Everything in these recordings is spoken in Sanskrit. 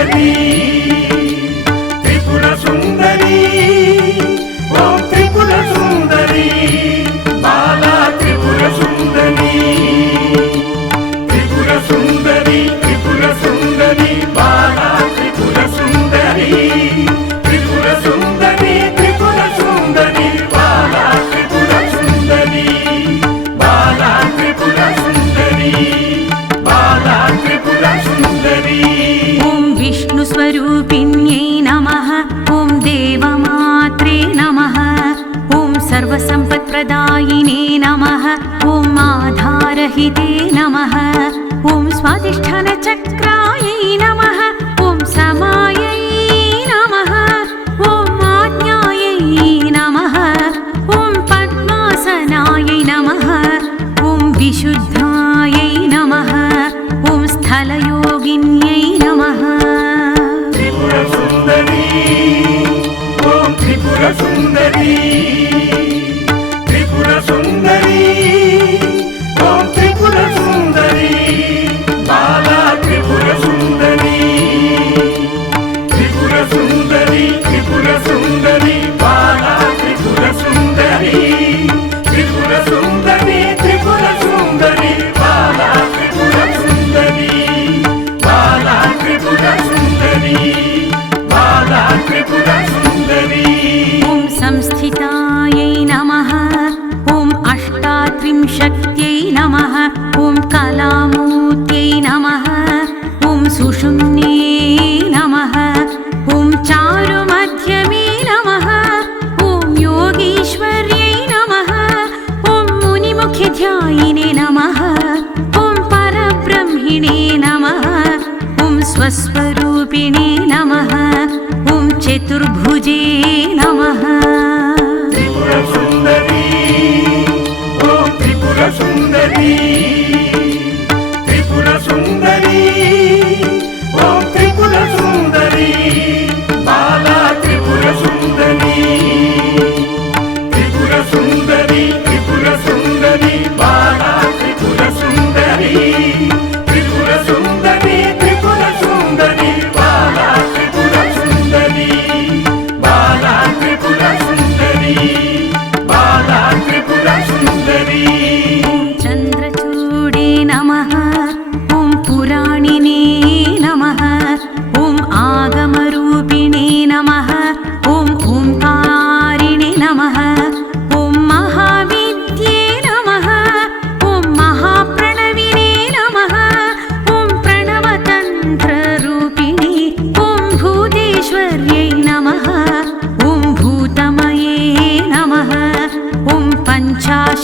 Happy. नमः।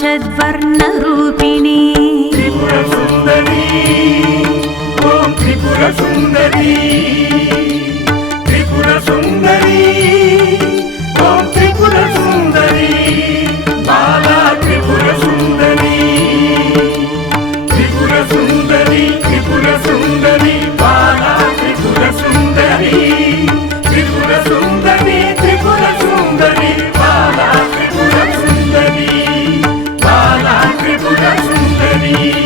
षड्वर्णरूपिणी त्रिपुरसुन्दरी ॐ त्रिपुरसुन्दरी त्रिपुरसुन्दरी Thank you.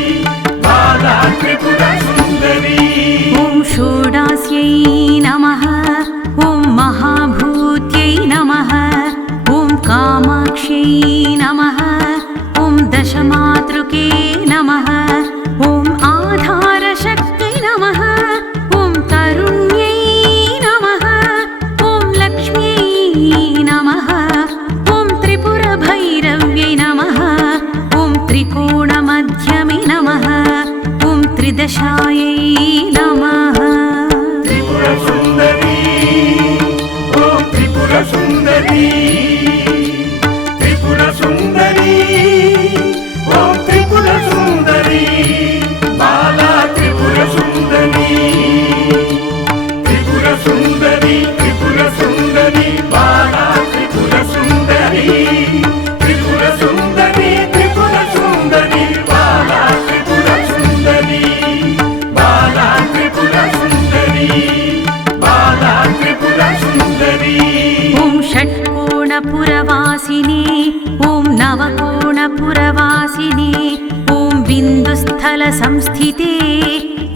बिन्दुस्थलसंस्थिते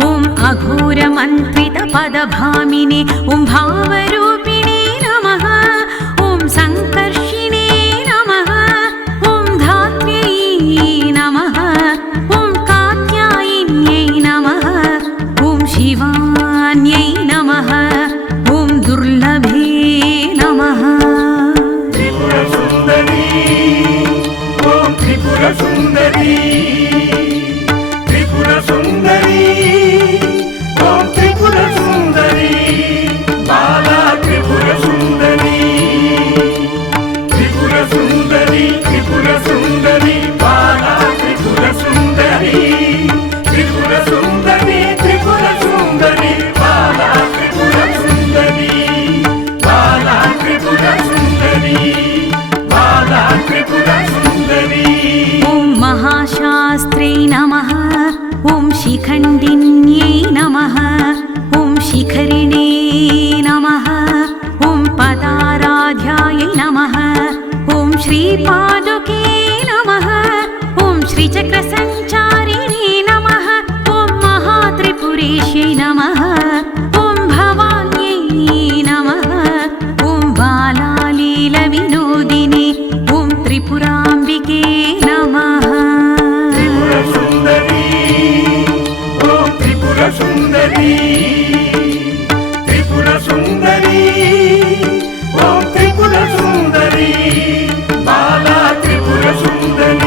ॐ अघोरमन्त्रितपदभामिनि ॐ भावरू श्रीपादुके नमः। ॐ श्रीचक्रञ्चारिणे नमः। ॐ महात्रिपुरेशे नमः। ॐ भवान्यै नमः। ॐ बालाविनोदिनि ॐ त्रिपुराम्बिके नमः। त्रिपुरसुन्दरी। त्रिपुरसुन्दरी। Golden.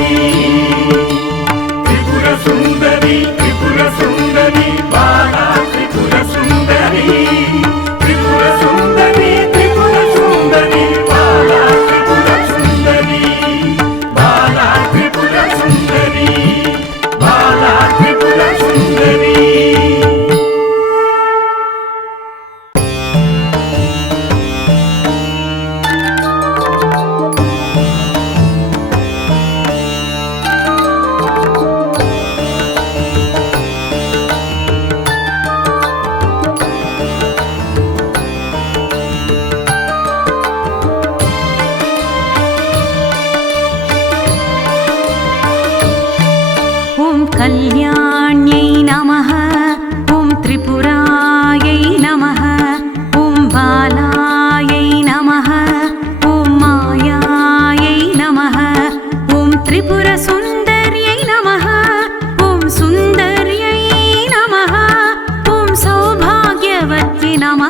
নামা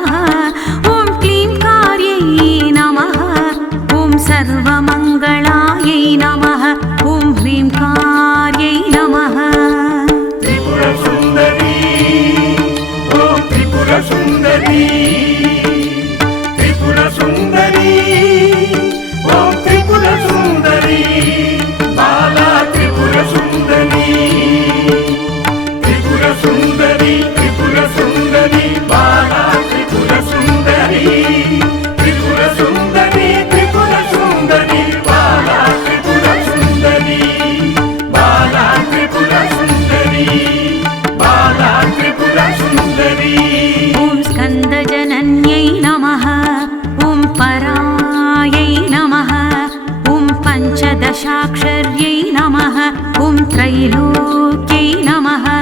दशाक्षर्यै नमः पुं त्रैलोक्यै नमः।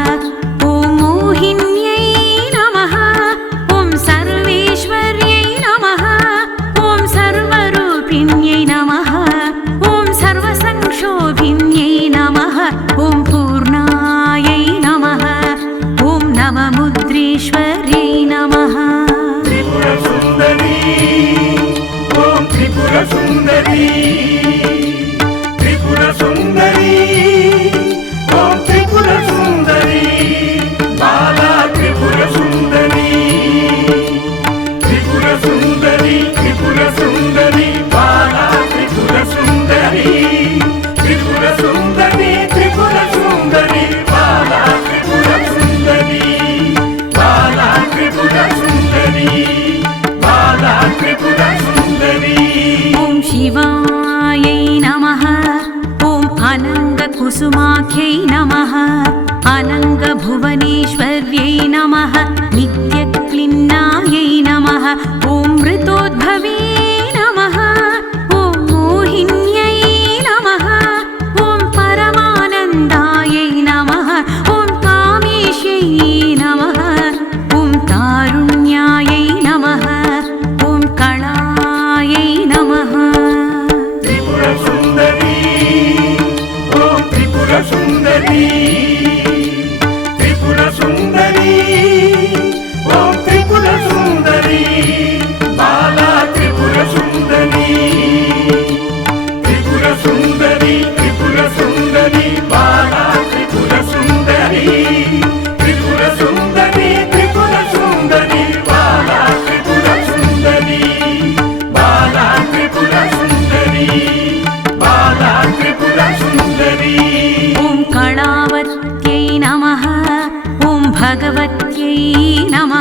సుందరి ఓ త్రిపుర సుందరి త్రిపుర సుందరి ఓ త్రిపుర సుందరి బాలా త్రిపుర సుందరి. பகவத்யை நம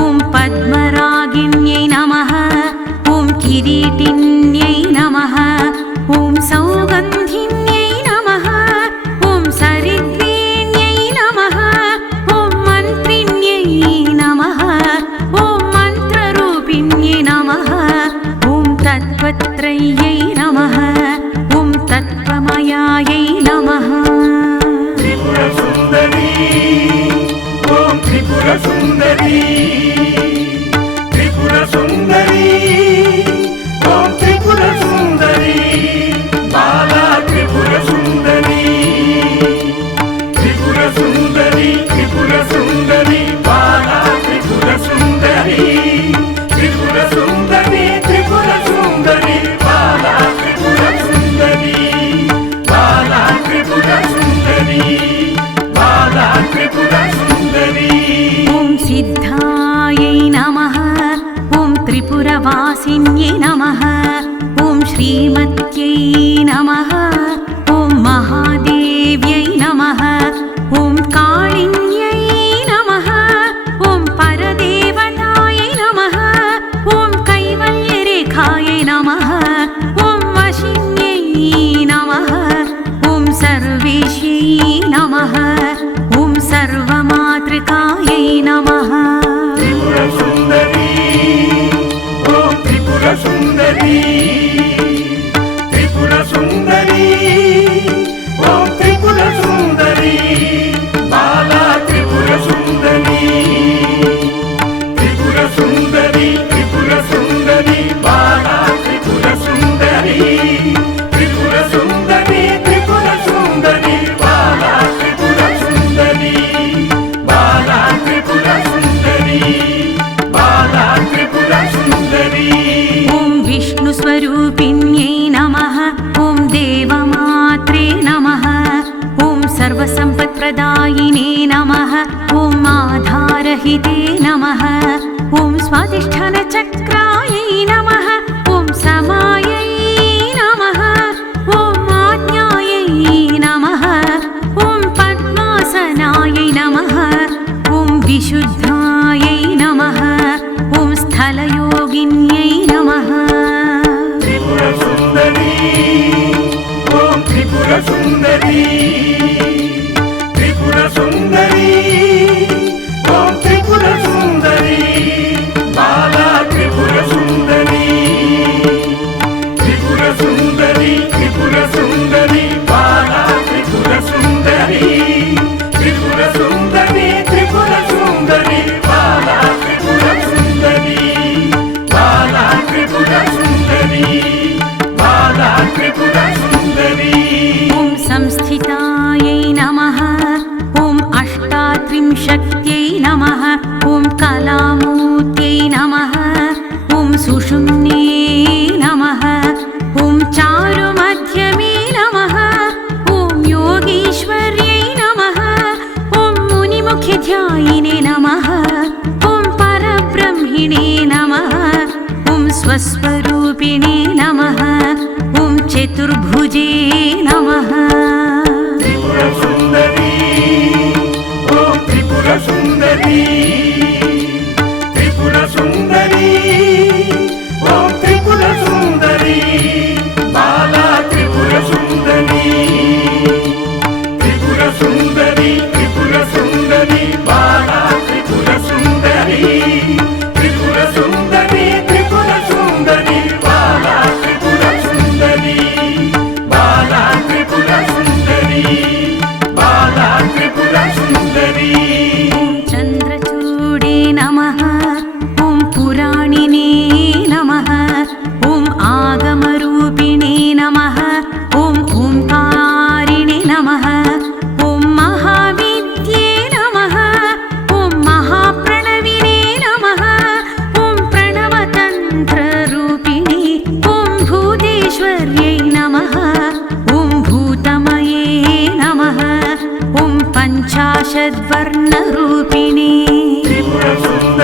ஓம் பத்மராகிண்யை நம ஓம் கிரீட்டின் You.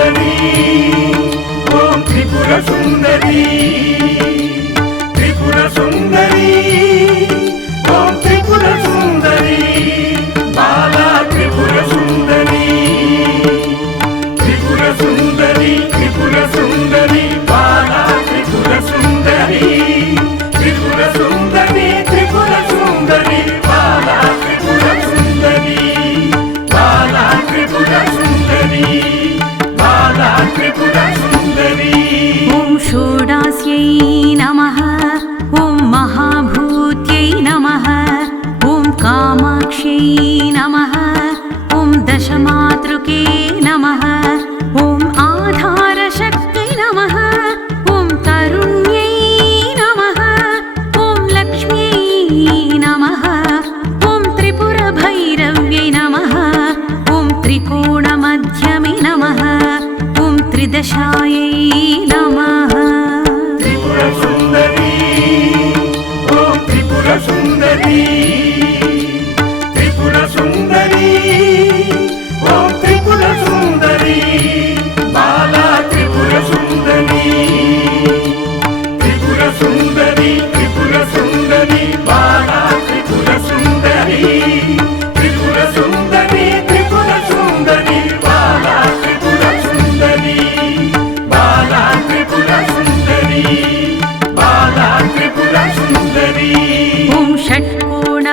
సుందరి ఓం త్రిపుర సుందరి త్రిపుర సుందరి.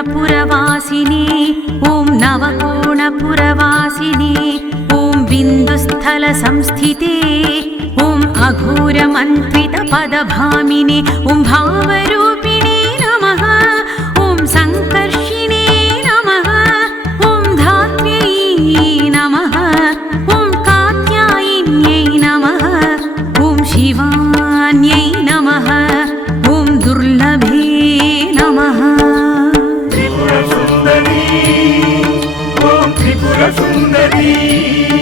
पुरवासिनि ॐ नवकोणपुरवासिनि ॐ बिन्दुस्थलसंस्थिते ॐ अघोरमन्त्रितपदभामिनि ॐ भावरू 祖的土地。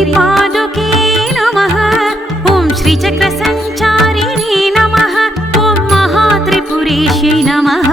श्रीपादुके नमः। ॐ श्रीचक्रसञ्चारिणे नमः। ॐ महात्रिपुरेश्यै नमः